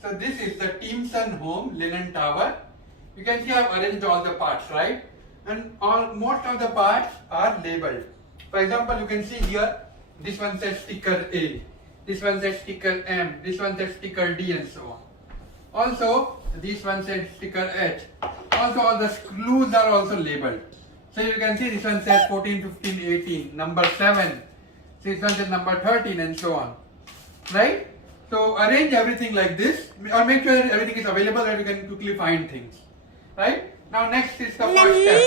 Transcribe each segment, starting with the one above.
So this is the Teamson Home Linen Tower. You can see I've arranged all the parts, right? And most of the parts are labeled. For example, you can see here, this one says sticker A, this one says sticker M, this one says sticker D, and so on. Also, this one says sticker H. Also, all the screws are also labeled. So you can see this one says 14, 15, 18, number 7. This one says number 13, and so on. Right? So arrange everything like this, or make sure that everything is available that you can quickly find things. Right? Now next is the first step.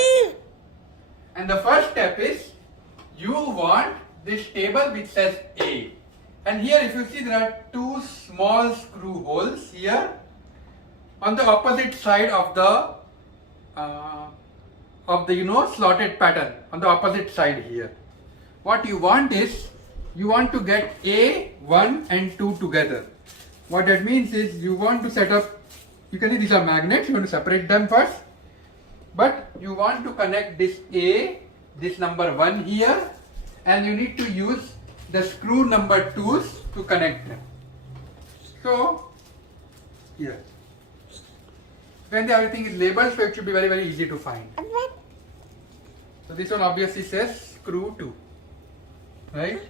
And the first step is, you want this table which says A. And here if you see, there are two small screw holes here on the opposite side of the slotted pattern, on the opposite side here. What you want is, you want to get A, 1 and 2 together. What that means is, you want to set up, you can see these are magnets, you want to separate them first. But you want to connect this A, this number 1 here, and you need to use the screw number 2s to connect them. So, here. When everything is labeled, so it should be very, very easy to find. So this one obviously says screw 2. Right?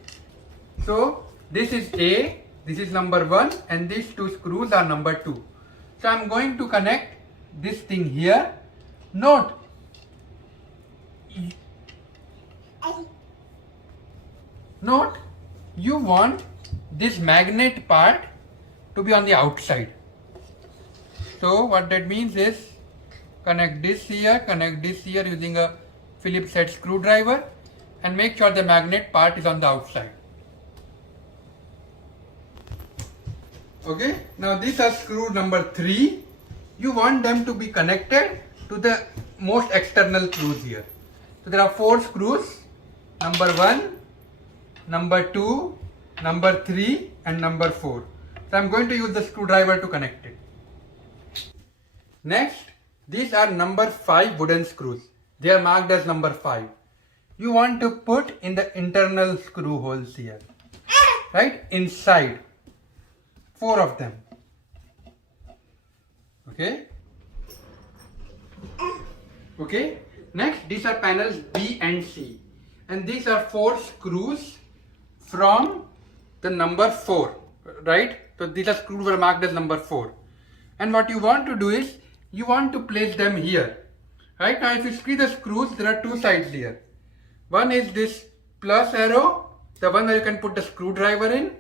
So this is A, this is number 1, and these two screws are number 2. So I am going to connect this thing here. Note, you want this magnet part to be on the outside. So what that means is, connect this here using a Phillips head screwdriver, and make sure the magnet part is on the outside. Okay, now these are screw number 3. You want them to be connected to the most external screws here. So there are 4 screws, number 1, number 2, number 3 and number 4. So I am going to use the screwdriver to connect it. Next, these are number 5 wooden screws. They are marked as number 5. You want to put in the internal screw holes here, right, inside, 4 of them. Okay, next, these are panels B and C, and these are 4 screws from the number 4, right? So these are screws were marked as number 4, and what you want to do is, you want to place them here. Right now, if you see the screws, there are 2 sides here. One is this plus arrow, the one where you can put the screwdriver in,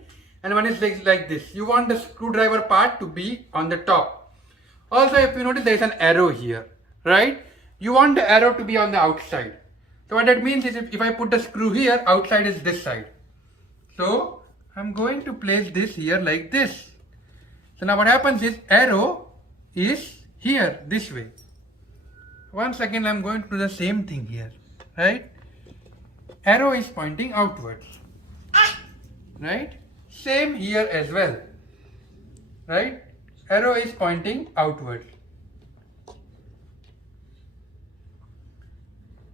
and one is like this. You want the screwdriver part to be on the top. Also, if you notice, there is an arrow here, right? You want the arrow to be on the outside. So what that means is, if I put the screw here, outside is this side. So I'm going to place this here like this. So now what happens is, arrow is here, this way. Once again, I'm going to do the same thing here, right? Arrow is pointing outwards, right? Same here as well, right? Arrow is pointing outwards.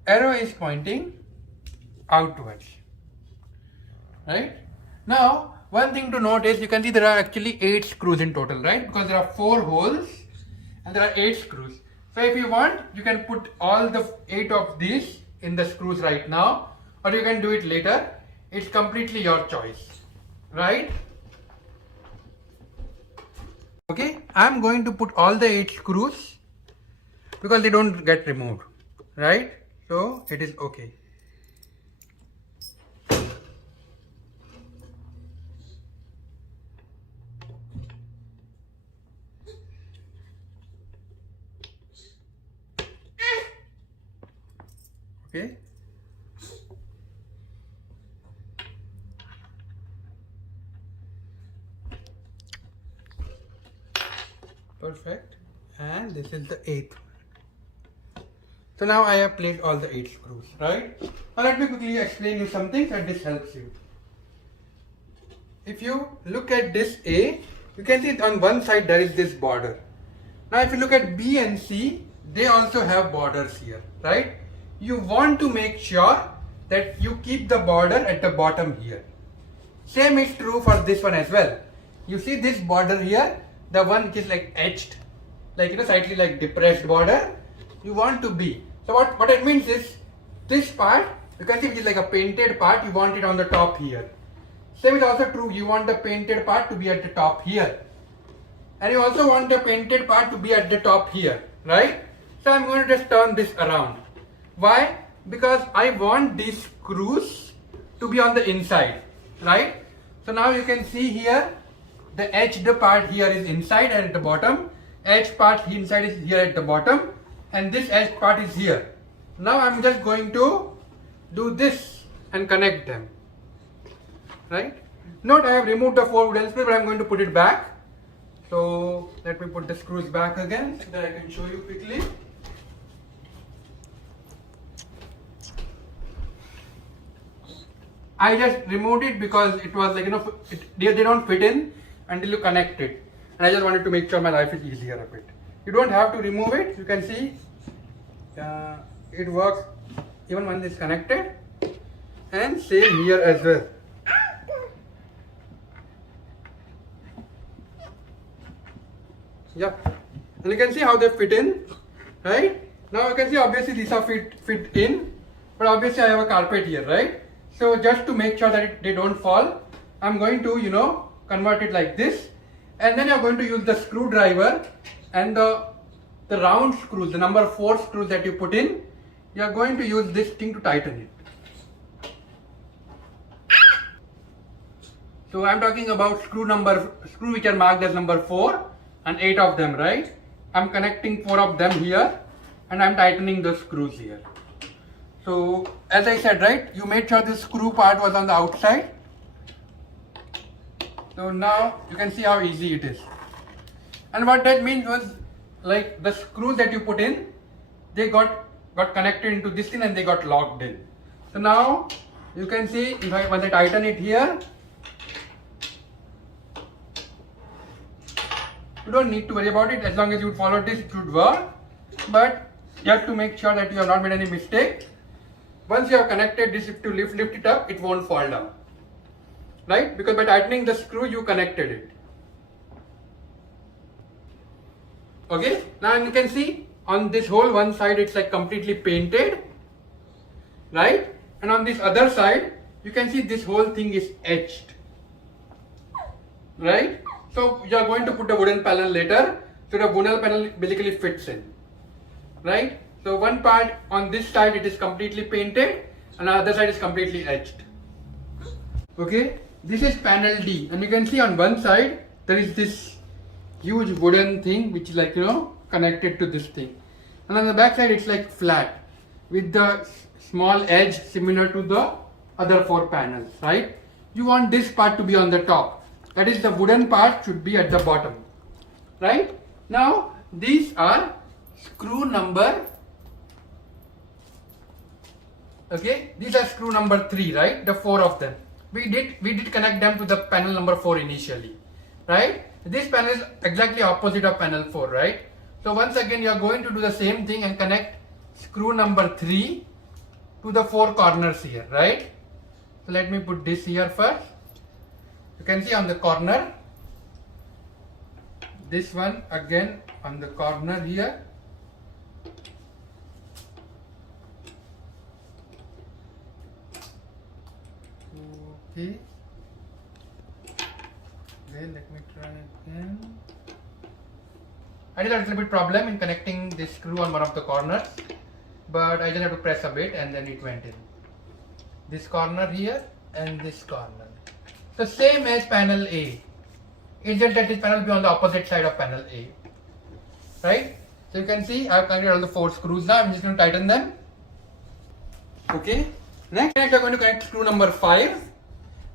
Arrow is pointing outwards, right? Now, one thing to note is, you can see there are actually 8 screws in total, right? Because there are 4 holes and there are 8 screws. So if you want, you can put all the 8 of these in the screws right now, or you can do it later. It's completely your choice, right? Okay, I'm going to put all the 8 screws because they don't get removed, right? So it is okay. Okay. Perfect. And this is the 8th. So now I have placed all the 8 screws, right? Now let me quickly explain you something that this helps you. If you look at this A, you can see on one side there is this border. Now if you look at B and C, they also have borders here, right? You want to make sure that you keep the border at the bottom here. Same is true for this one as well. You see this border here, the one which is like etched, like slightly like depressed border, you want to be. So what it means is this part, you can see which is like a painted part, you want it on the top here. Same is also true, you want the painted part to be at the top here. And you also want the painted part to be at the top here, right? So I'm going to just turn this around. Why? Because I want these screws to be on the inside, right? So now you can see here, the edged part here is inside and at the bottom, edged part inside is here at the bottom, and this edged part is here. Now I'm just going to do this and connect them, right? Note I have removed the 4 wooden screws, but I'm going to put it back. So let me put the screws back again so that I can show you quickly. I just removed it because it was like they don't fit in until you connect it, and I just wanted to make sure my life is easier a bit. You don't have to remove it. You can see it works even when it's connected, and same here as well. Yep, and you can see how they fit in, right? Now you can see obviously these are fit in, but obviously I have a carpet here, right? So just to make sure that they don't fall, I'm going to convert it like this, and then you're going to use the screwdriver and the round screws, the number 4 screws that you put in, you're going to use this thing to tighten it. So I'm talking about screw which are marked as number 4 and 8 of them, right? I'm connecting 4 of them here and I'm tightening the screws here. So as I said, right, you made sure this screw part was on the outside. So now you can see how easy it is. And what that means was, like, the screws that you put in, they got connected into this thing and they got locked in. So now you can see once I tighten it here, you don't need to worry about it. As long as you follow this, it should work. But you have to make sure that you have not made any mistake. Once you have connected this, if you lift it up, it won't fall down, right? Because by tightening the screw, you connected it. Okay, now you can see on this whole one side it's like completely painted, right? And on this other side, you can see this whole thing is etched, right? So you are going to put a wooden panel later, so the wooden panel basically fits in, right? So one part on this side it is completely painted and the other side is completely etched. Okay, this is panel D, and you can see on one side there is this huge wooden thing which is like connected to this thing, and on the back side it's like flat with the small edge similar to the other 4 panels, right? You want this part to be on the top, that is the wooden part should be at the bottom, right? Now these are screw number, okay, these are screw number 3, right? The 4 of them. We did connect them to the panel number 4 initially, right? This panel is exactly opposite of panel 4, right? So once again you are going to do the same thing and connect screw number 3 to the 4 corners here, right? So let me put this here first. You can see on the corner, this one again on the corner here. Okay. Then let me try again. I did a little bit problem in connecting this screw on one of the corners, but I just have to press a bit and then it went in. This corner here and this corner. So same as panel A. It's just that this panel will be on the opposite side of panel A, right? So you can see I have connected all the 4 screws now. I'm just going to tighten them. Okay. Next we are going to connect screw number 5,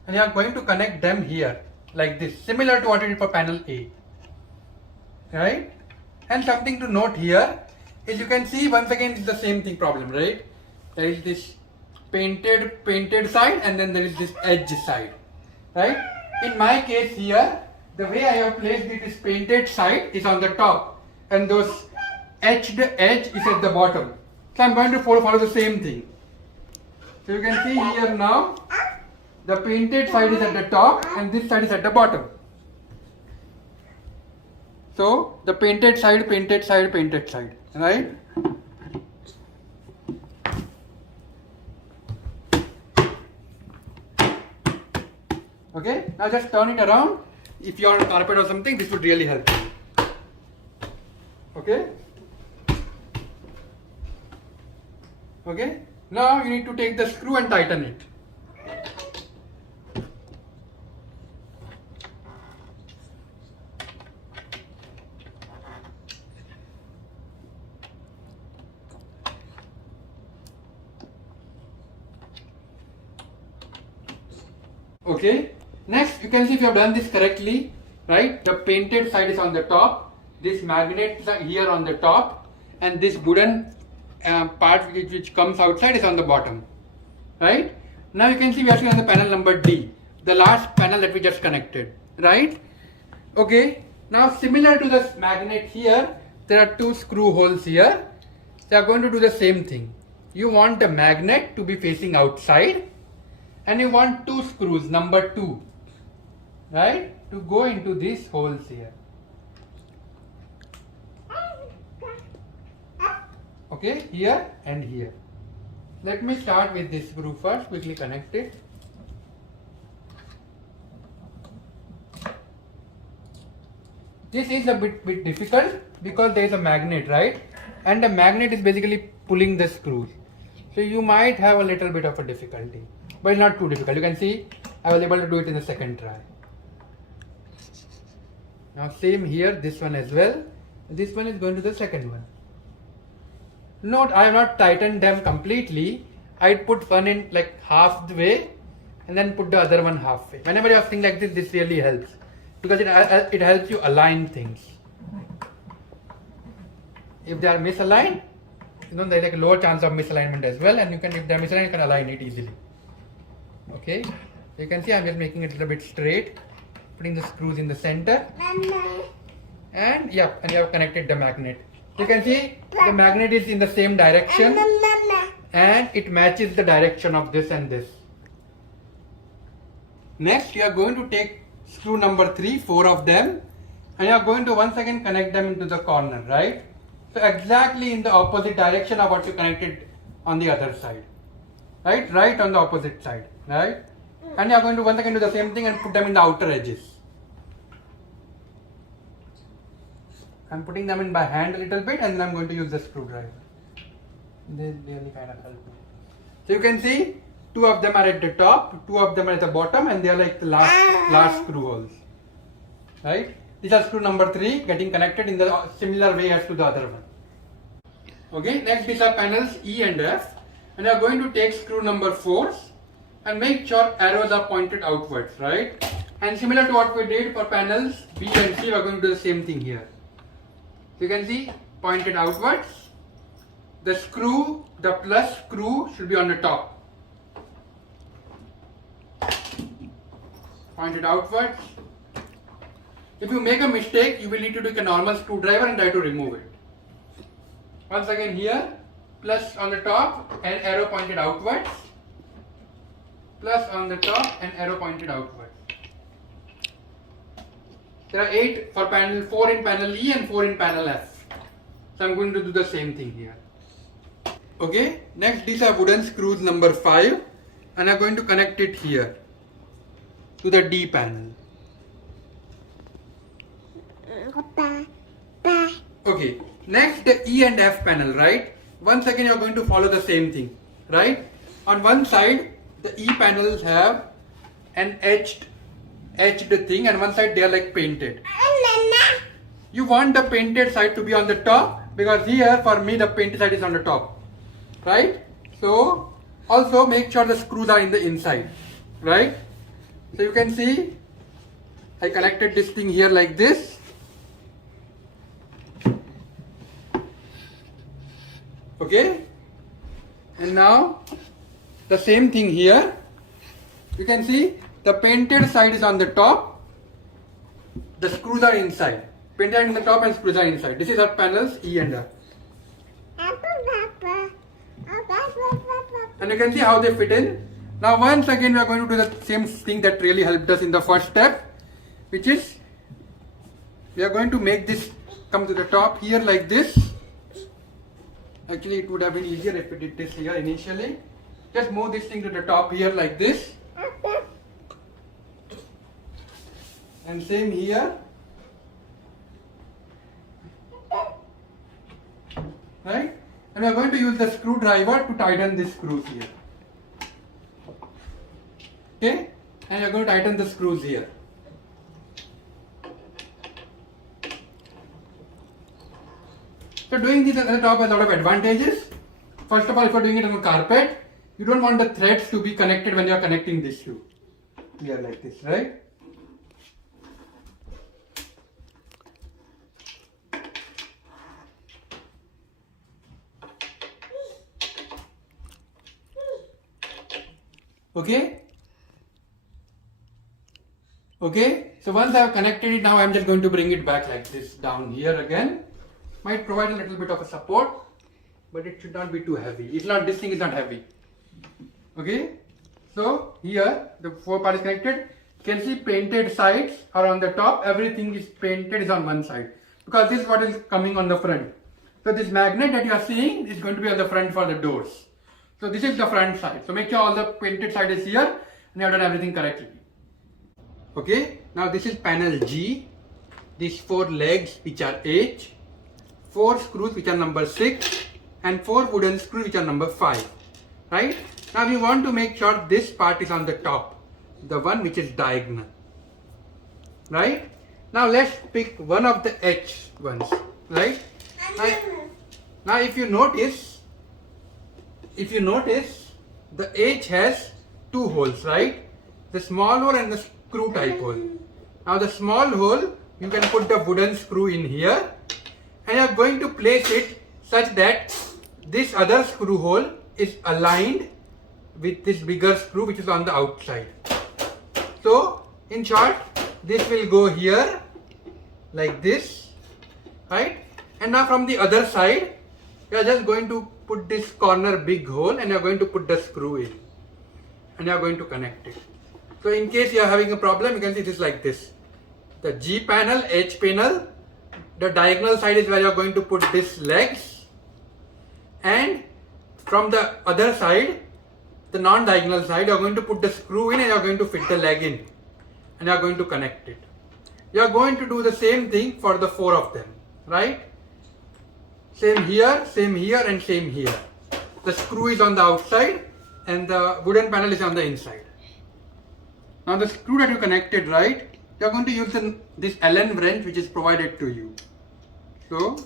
and you are going to connect them here like this, similar to what we did for panel A, right? And something to note here is you can see once again it's the same thing problem, right? There is this painted side and then there is this edge side, right? In my case here, the way I have placed it is painted side is on the top and those etched edge is at the bottom. So I'm going to follow the same thing. So you can see here now, the painted side is at the top and this side is at the bottom. So the painted side, painted side, painted side, right? Okay, now just turn it around. If you are on a carpet or something, this would really help you. Okay? Okay, now you need to take the screw and tighten it. Okay, next you can see if you have done this correctly, right? The painted side is on the top, this magnet is here on the top, and this wooden part which comes outside is on the bottom, right? Now you can see we are on the panel number D, the last panel that we just connected, right? Okay, now similar to the magnet here, there are two screw holes here. They are going to do the same thing. You want the magnet to be facing outside, and you want two screws, number 2, right, to go into these holes here. Okay, here and here. Let me start with this screw first, quickly connect it. This is a bit difficult because there is a magnet, right? And the magnet is basically pulling the screws. So you might have a little bit of a difficulty, but it's not too difficult. You can see I was able to do it in the second try. Now same here, this one as well. This one is going to the second one. Note, I have not tightened them completely. I put one in like half the way and then put the other one halfway. Whenever you have things like this really helps because it helps you align things. If they are misaligned, there is like a lower chance of misalignment as well, and if they are misaligned, you can align it easily. Okay, you can see I'm just making it a little bit straight, putting the screws in the center, and yeah, and you have connected the magnet. You can see the magnet is in the same direction and it matches the direction of this and this. Next, you are going to take screw number 3, 4 of them, and you are going to once again connect them into the corner, right? So exactly in the opposite direction of what you connected on the other side, right? Right on the opposite side, right? And you are going to once again do the same thing and put them in the outer edges. I'm putting them in by hand a little bit, and then I'm going to use the screwdriver. They really kind of help me. So you can see 2 of them are at the top, 2 of them are at the bottom, and they are like the last screw holes, right? These are screw number 3 getting connected in the similar way as to the other one. Okay, next these are panels E and F, and you are going to take screw number 4 and make sure arrows are pointed outwards, right? And similar to what we did for panels B and C, we are going to do the same thing here. You can see pointed outwards. The screw, the plus screw should be on the top. Pointed outwards. If you make a mistake, you will need to take a normal screwdriver and try to remove it. Once again here, plus on the top and arrow pointed outwards. Plus on the top and arrow pointed outwards. There are 8 for panel, 4 in panel E and 4 in panel F. So I'm going to do the same thing here. Okay, next these are wooden screws number 5, and I'm going to connect it here to the D panel. Okay, next the E and F panel, right? Once again you're going to follow the same thing, right? On one side the E panels have an etched thing, and one side they are like painted. You want the painted side to be on the top because here for me the painted side is on the top, right? So also make sure the screws are in the inside, right? So you can see I connected this thing here like this. Okay, and now the same thing here. You can see the painted side is on the top, the screws are inside. Painted in the top and screws are inside. This is our panels E and F. And you can see how they fit in. Now once again we are going to do the same thing that really helped us in the first step, which is we are going to make this come to the top here like this. Actually, it would have been easier if we did this here initially. Just move this thing to the top here like this. And same here. Right? And we are going to use the screwdriver to tighten these screws here. Okay? And we are going to tighten the screws here. So doing this at the top has a lot of advantages. First of all, if you are doing it on a carpet, you don't want the threads to be connected when you are connecting this shoe. Here like this, right? Okay? Okay, so once I have connected it, now I am just going to bring it back like this down here again. Might provide a little bit of a support, but it should not be too heavy. It's not, this thing is not heavy. Okay, so here the four part is connected. You can see painted sides are on the top. Everything is painted is on one side because this is what is coming on the front. So this magnet that you are seeing is going to be on the front for the doors. So this is the front side. So make sure all the painted side is here and you have done everything correctly. Okay, now this is panel G. These four legs which are H, 4 screws which are number 6 and 4 wooden screws which are number 5. Right? Now we want to make sure this part is on the top, the one which is diagonal. Right? Now let's pick one of the H ones. Right? Now if you notice, the H has 2 holes, right? The small hole and the screw type hole. Now the small hole, you can put the wooden screw in here and you are going to place it such that this other screw hole is aligned with this bigger screw which is on the outside. So in short, this will go here like this, right? And now from the other side, you are just going to put this corner big hole and you are going to put the screw in and you are going to connect it. So in case you are having a problem, you can see this like this. The G panel, H panel, the diagonal side is where you are going to put this legs, and from the other side, the non-diagonal side, you are going to put the screw in and you are going to fit the leg in and you are going to connect it. You are going to do the same thing for the 4 of them, right? Same here and same here. The screw is on the outside and the wooden panel is on the inside. Now the screw that you connected, right? You are going to use this Allen wrench which is provided to you. So,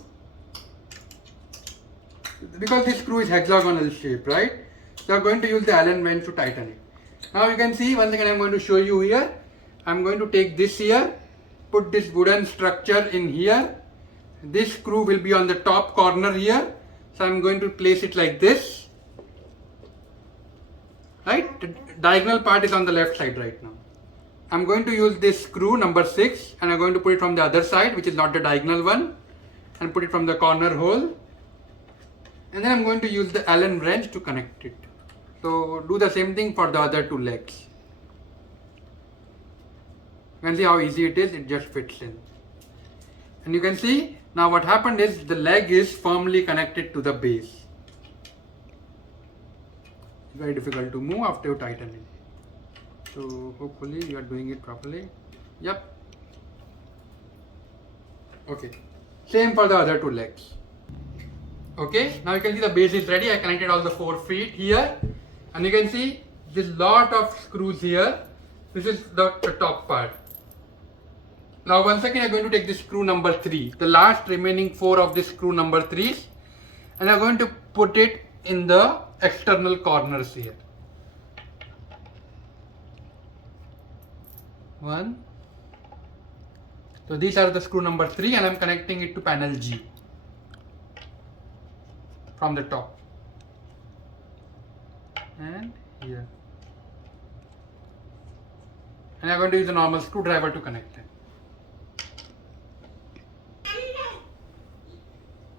because this screw is hexagonal shape, right? So you are going to use the Allen wrench to tighten it. Now you can see, once again I am going to show you here. I am going to take this here, put this wooden structure in here. This screw will be on the top corner here. So I am going to place it like this. Right? The diagonal part is on the left side right now. I'm going to use this screw number 6 and I'm going to put it from the other side, which is not the diagonal one, and put it from the corner hole. And then I'm going to use the Allen wrench to connect it. So do the same thing for the other 2 legs. You can see how easy it is, it just fits in. And you can see now what happened is the leg is firmly connected to the base. Very difficult to move after you tighten it. So hopefully you are doing it properly. Yep. Okay. Same for the other 2 legs. Okay. Now you can see the base is ready. I connected all the 4 feet here. And you can see there's lot of screws here. This is the top part. Now once again I'm going to take this screw number 3. The last remaining 4 of this screw number 3s. And I'm going to put it in the external corners here. 1. So these are the screw number 3 and I'm connecting it to panel G from the top and here. And I'm going to use a normal screwdriver to connect them.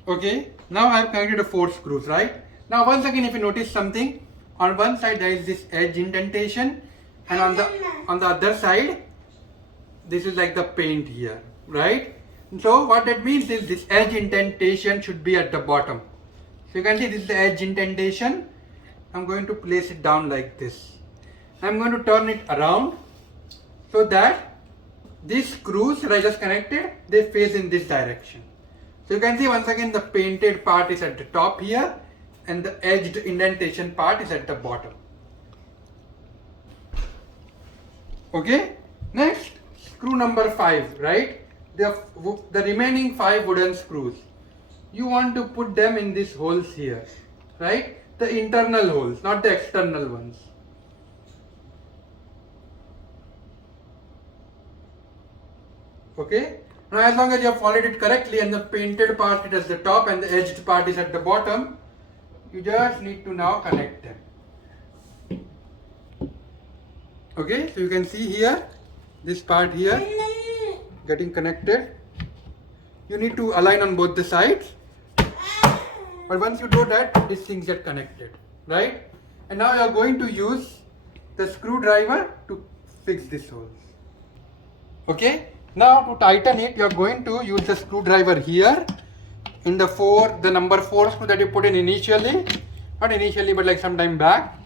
Okay, now I have connected the 4 screws, right? Now once again if you notice something, on one side there is this edge indentation and on the other side this is like the paint here, right? So what that means is this edge indentation should be at the bottom. So you can see this is the edge indentation. I'm going to place it down like this. I'm going to turn it around so that these screws that I just connected, they face in this direction. So you can see once again the painted part is at the top here and the edged indentation part is at the bottom. Okay, next screw number 5, right? The remaining 5 wooden screws, you want to put them in these holes here, right? The internal holes, not the external ones. Okay, now as long as you have followed it correctly and the painted part is at the top and the edged part is at the bottom, you just need to now connect them. Okay, so you can see here, this part here getting connected. You need to align on both the sides, but once you do that, these things get connected, right? And now you are going to use the screwdriver to fix this hole. Okay, now to tighten it, you are going to use the screwdriver here in the number 4 screw that you put in initially, not initially but like some time back.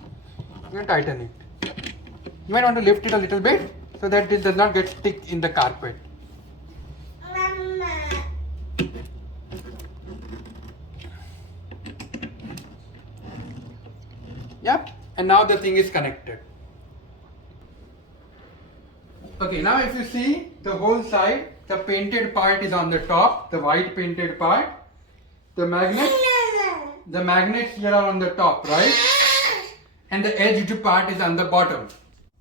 You can tighten it. You might want to lift it a little bit so that this does not get stuck in the carpet. Yep, and now the thing is connected. Okay, now if you see the whole side, the painted part is on the top, the white painted part. The magnets here are on the top, right? And the edged part is on the bottom.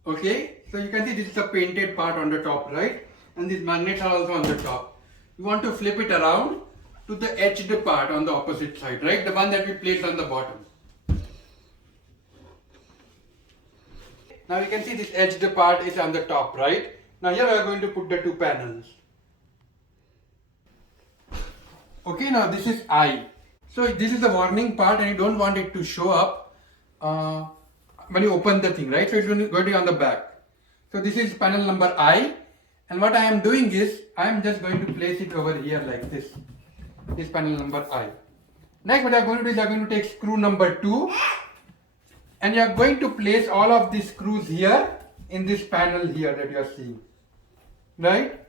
Okay, so you can see this is the painted part on the top, right? And these magnets are also on the top. You want to flip it around to the edged part on the opposite side, right? The one that we placed on the bottom. Now you can see this edged part is on the top, right? Now here we are going to put the 2 panels. Okay, now this is I. So this is the warning part and you don't want it to show up when you open the thing, right? So it's going to be on the back. So this is panel number I, and what I am doing is I am just going to place it over here like this. This panel number I. Next what I am going to do is I am going to take screw number 2 and you are going to place all of these screws here in this panel here that you are seeing, right?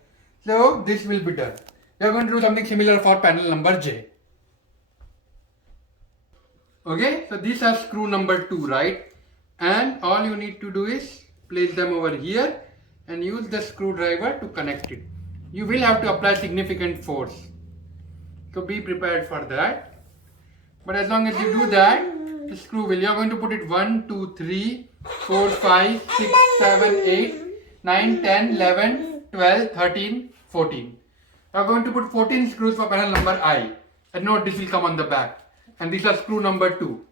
So this will be done. We are going to do something similar for panel number J. Okay, so these are screw number 2, right? And all you need to do is place them over here and use the screwdriver to connect it. You will have to apply significant force, so be prepared for that. But as long as you do that, the screw will, you are going to put it 1, 2, 3, 4, 5, 6, 7, 8, 9, 10, 11, 12, 13, 14. You are going to put 14 screws for panel number I. And note this will come on the back. And these are screw number 2.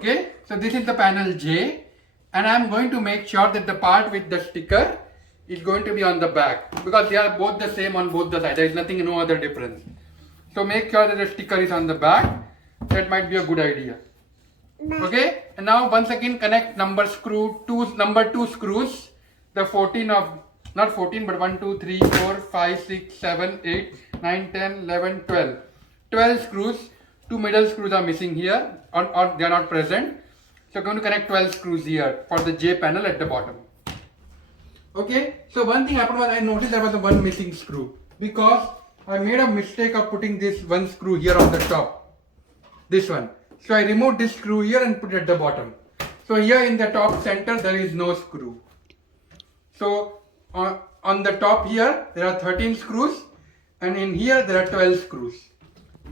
Okay, so this is the panel J, and I am going to make sure that the part with the sticker is going to be on the back, because they are both the same on both the sides. There is nothing, no other difference. So make sure that the sticker is on the back. That might be a good idea. Okay, and now once again connect number 2 screws, the 14 of, not 14 but 1, 2, 3, 4, 5, 6, 7, 8, 9, 10, 11, 12. 12 screws. 2 middle screws are missing here, or they are not present. So I'm going to connect 12 screws here for the J panel at the bottom. Okay, so one thing happened was I noticed there was one missing screw because I made a mistake of putting this one screw here on the top. This one. So I removed this screw here and put it at the bottom. So here in the top center there is no screw. So on the top here there are 13 screws and in here there are 12 screws.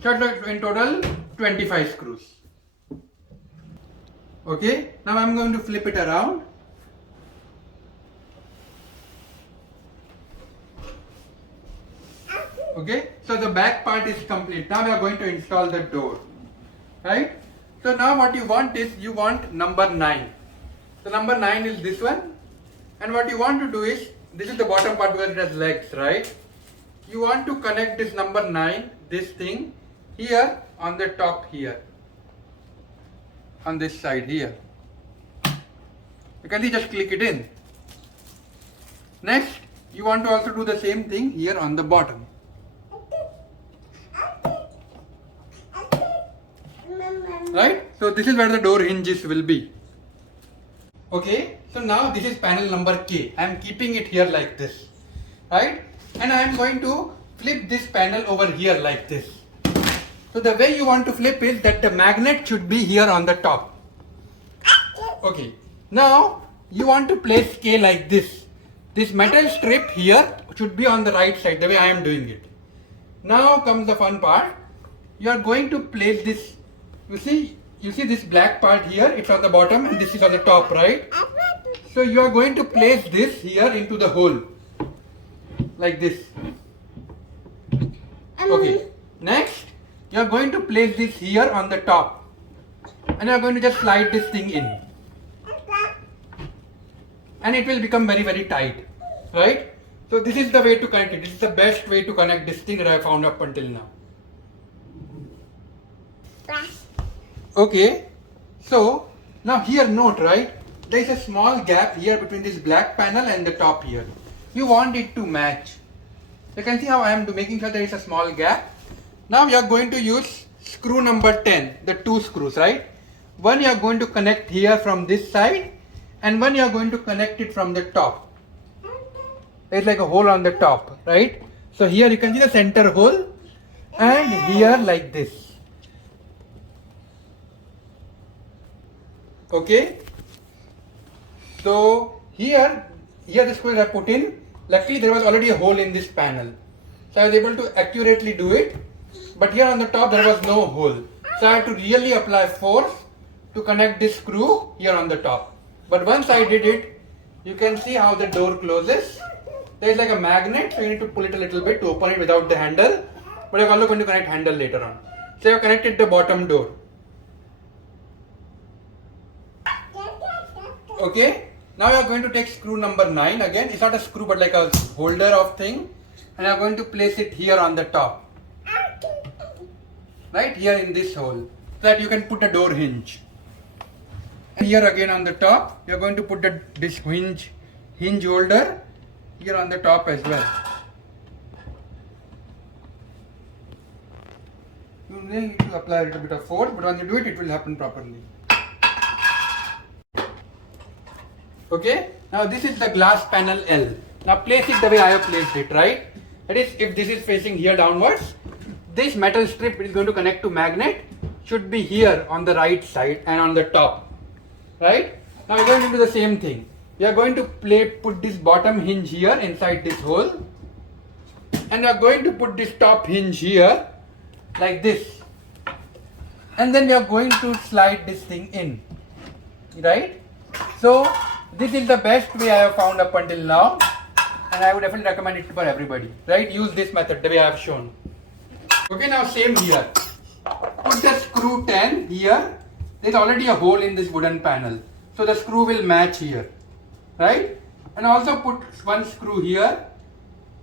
So in total 25 screws. Okay, now I'm going to flip it around. Okay, so the back part is complete. Now we are going to install the door, right? So now what you want is, you want number 9. So number 9 is this one, and what you want to do is, this is the bottom part because it has legs, right? You want to connect this number 9, this thing, here on the top here, on this side here. You can just click it in. Next, you want to also do the same thing here on the bottom. Right? So this is where the door hinges will be. Okay, so now this is panel number K. I am keeping it here like this. Right? And I am going to flip this panel over here like this. So the way you want to flip is that the magnet should be here on the top. Okay, now you want to place K like this. This metal strip here should be on the right side, the way I am doing it. Now comes the fun part. You are going to place this, you see this black part here, it's on the bottom and this is on the top, right? So you are going to place this here into the hole, like this. Okay, next you are going to place this here on the top and you are going to just slide this thing in. And it will become very, very tight, right? So this is the way to connect it. This is the best way to connect this thing that I found up until now. Okay, so now here note, right? There is a small gap here between this black panel and the top here. You want it to match. You can see how I am making sure there is a small gap. Now you are going to use screw number 10, the 2 screws, right? One you are going to connect here from this side and one you are going to connect it from the top. There's like a hole on the top, right? So here you can see the center hole and here like this. Okay, so here the screws are put in. Luckily there was already a hole in this panel, so I was able to accurately do it. But here on the top there was no hole, so I had to really apply force to connect this screw here on the top. But once I did it, you can see how the door closes. There is like a magnet, so you need to pull it a little bit to open it without the handle. But I'm also going to connect handle later on. So I have connected the bottom door. Okay, now you are going to take screw number 9 again. It's not a screw but like a holder of thing, and you are going to place it here on the top, right here in this hole, so that you can put a door hinge. And here again on the top you are going to put this hinge holder here on the top as well. You need to apply a little bit of force, but when you do it, it will happen properly. Okay, now this is the glass panel L. Now place it the way I have placed it, right? That is, if this is facing here downwards, this metal strip is going to connect to magnet, should be here on the right side and on the top, right? Now we are going to do the same thing. We are going to put this bottom hinge here inside this hole, and we are going to put this top hinge here like this, and then we are going to slide this thing in, right? So this is the best way I have found up until now, and I would definitely recommend it for everybody, right? Use this method the way I have shown. Okay, now same here. Put the screw 10 here. There's already a hole in this wooden panel, so the screw will match here, right? And also put one screw here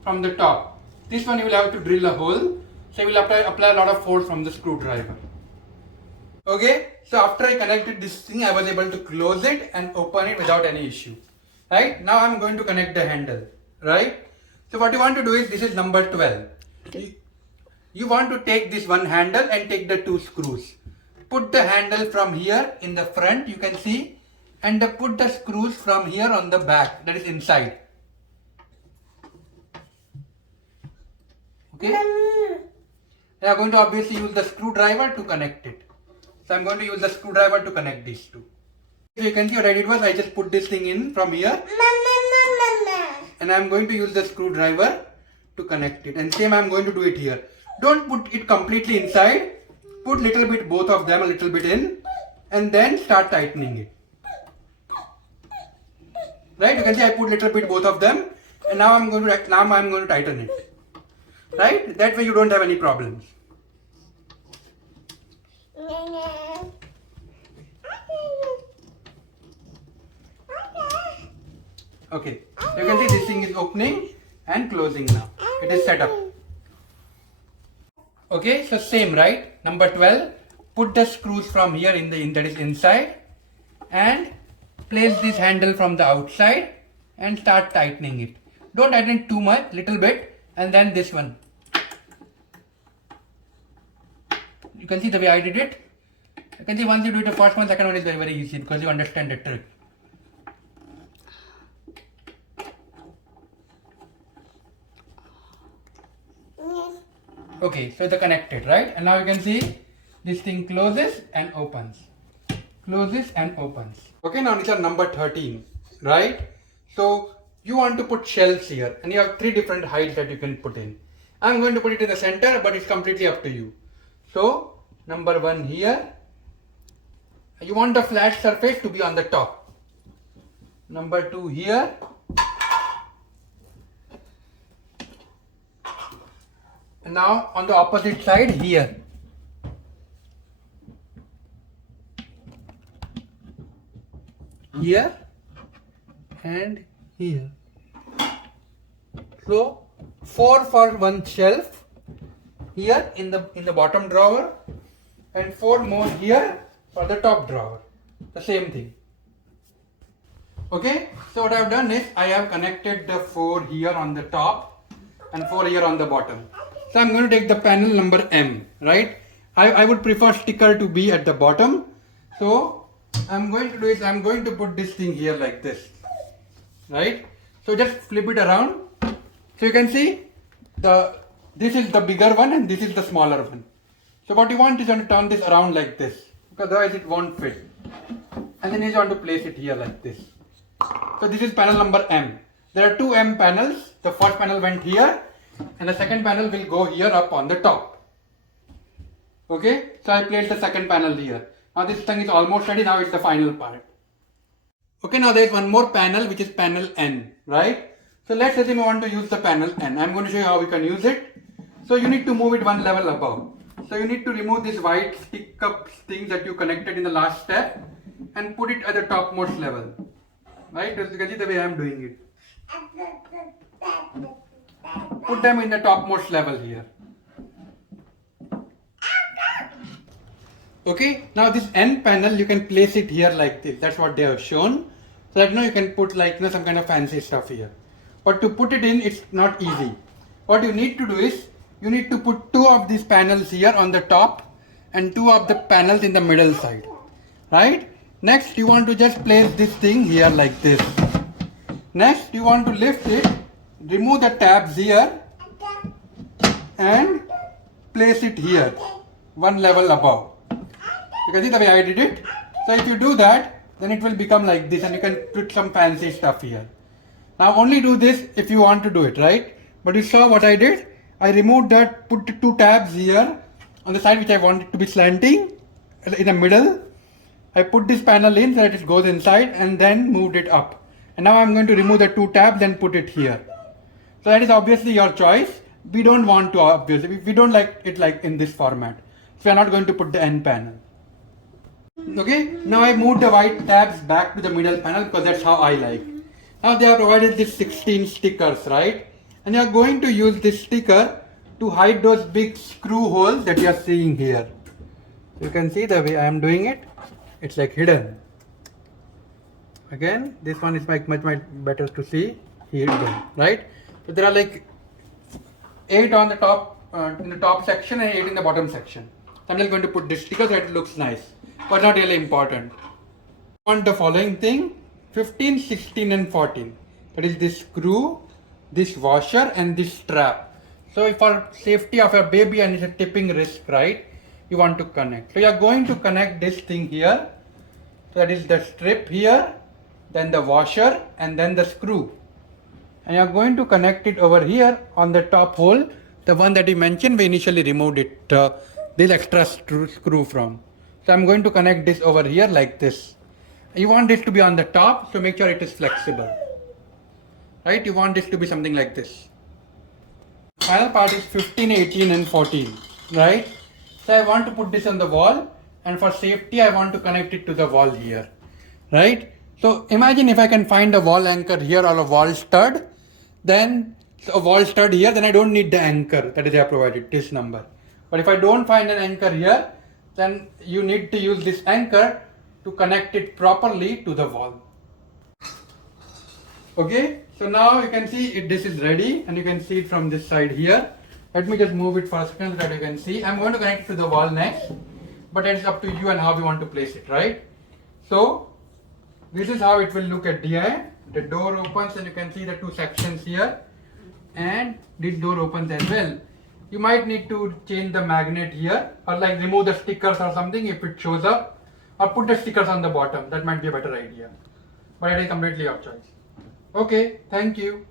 from the top. This one you will have to drill a hole, so you will apply a lot of force from the screwdriver. Okay, so after I connected this thing, I was able to close it and open it without any issue. Right, now I'm going to connect the handle, right? So what you want to do is, this is number 12. You want to take this one handle and take the 2 screws. Put the handle from here in the front, you can see, and put the screws from here on the back, that is inside. Okay, I am going to obviously use the screwdriver to connect it. So I'm going to use the screwdriver to connect these two. So you can see what I did was, I just put this thing in from here, and I'm going to use the screwdriver to connect it. And same I'm going to do it here. Don't put it completely inside. Put little bit, both of them a little bit in, and then start tightening it. Right? You can see I put little bit both of them, and now I'm going to tighten it. Right? That way you don't have any problems. Okay, you can see this thing is opening and closing now. It is set up. Okay, so same, right? Number 12, put the screws from here that is inside, and place this handle from the outside and start tightening it. Don't tighten it too much, little bit, and then this one. You can see the way I did it. You can see once you do it the first one, second one is very, very easy because you understand the trick. Okay, so they're connected, right? And now you can see this thing closes and opens. Closes and opens. Okay, now these are number 13, right? So you want to put shelves here and you have 3 different heights that you can put in. I'm going to put it in the center, but it's completely up to you. So number 1 here. You want the flat surface to be on the top. Number 2 here. And now on the opposite side here. Here and here. So 4 for one shelf here in the bottom drawer and 4 more here for the top drawer. The same thing. Okay, so what I have done is I have connected the 4 here on the top and 4 here on the bottom. So I'm going to take the panel number M, right? I would prefer sticker to be at the bottom. So I'm going to do is I'm going to put this thing here like this, right? So just flip it around. So you can see this is the bigger one and this is the smaller one. So what you want is to turn this around like this because otherwise it won't fit. And then you want to place it here like this. So this is panel number M. There are 2 M panels. The first panel went here and the second panel will go here up on the top. Okay, so I placed the second panel here. Now this thing is almost ready. Now it's the final part. Okay, now there is one more panel which is panel N, right? So let's assume you want to use the panel N. I'm going to show you how we can use it. So you need to move it 1 level above. So you need to remove this white stick up thing that you connected in the last step and put it at the topmost level. Right? You can see the way I am doing it. Put them in the topmost level here. Okay, now this N panel you can place it here like this. That's what they have shown. So that you can put like some kind of fancy stuff here. But to put it in, it's not easy. What you need to do is you need to put 2 of these panels here on the top and 2 of the panels in the middle side. Right? Next you want to just place this thing here like this. Next you want to lift it, remove the tabs here and place it here 1 level above. You can see the way I did it. So if you do that, then it will become like this and you can put some fancy stuff here. Now only do this if you want to do it, right? But you saw what I did. I removed that, put 2 tabs here on the side which I want it to be slanting in the middle. I put this panel in so that it goes inside and then moved it up. And now I'm going to remove the 2 tabs and put it here. So that is obviously your choice. We don't want to obviously, we don't like it like in this format. So we are not going to put the N panel. Okay, now I moved the white tabs back to the middle panel because that's how I like. Now they have provided these 16 stickers, right? And you are going to use this sticker to hide those big screw holes that you are seeing here. You can see the way I am doing it. It's like hidden. Again, this one is much better to see here, right? So there are like 8 on the top, in the top section and 8 in the bottom section. So I'm just going to put this sticker so it looks nice, but not really important. I want the following thing: 15, 16 and 14. That is this screw, this washer and this strap. So for safety of your baby and it's a tipping risk, right? You want to connect. So you are going to connect this thing here. So that is the strip here, then the washer and then the screw. And you are going to connect it over here on the top hole, the one that we mentioned we initially removed it, this extra screw from. So I'm going to connect this over here like this. You want this to be on the top, so make sure it is flexible. Right? You want this to be something like this. Final part is 15, 18 and 14. Right? So I want to put this on the wall, and for safety I want to connect it to the wall here. Right? So imagine if I can find a wall anchor here or a wall stud, then a wall stud here, then I don't need the anchor that is I have provided, this number. But if I don't find an anchor here, then you need to use this anchor to connect it properly to the wall. Okay, So now you can see this is ready, and you can see it from this side here. Let me just move it for a second so that you can see. I'm going to connect it to the wall next, but it's up to you and how you want to place it, right? So this is how it will look at the end. The door opens and you can see the two sections here, and this door opens as well. You might need to change the magnet here, or like remove the stickers or something if it shows up, or put the stickers on the bottom. That might be a better idea, but it is completely your choice. Okay, thank you.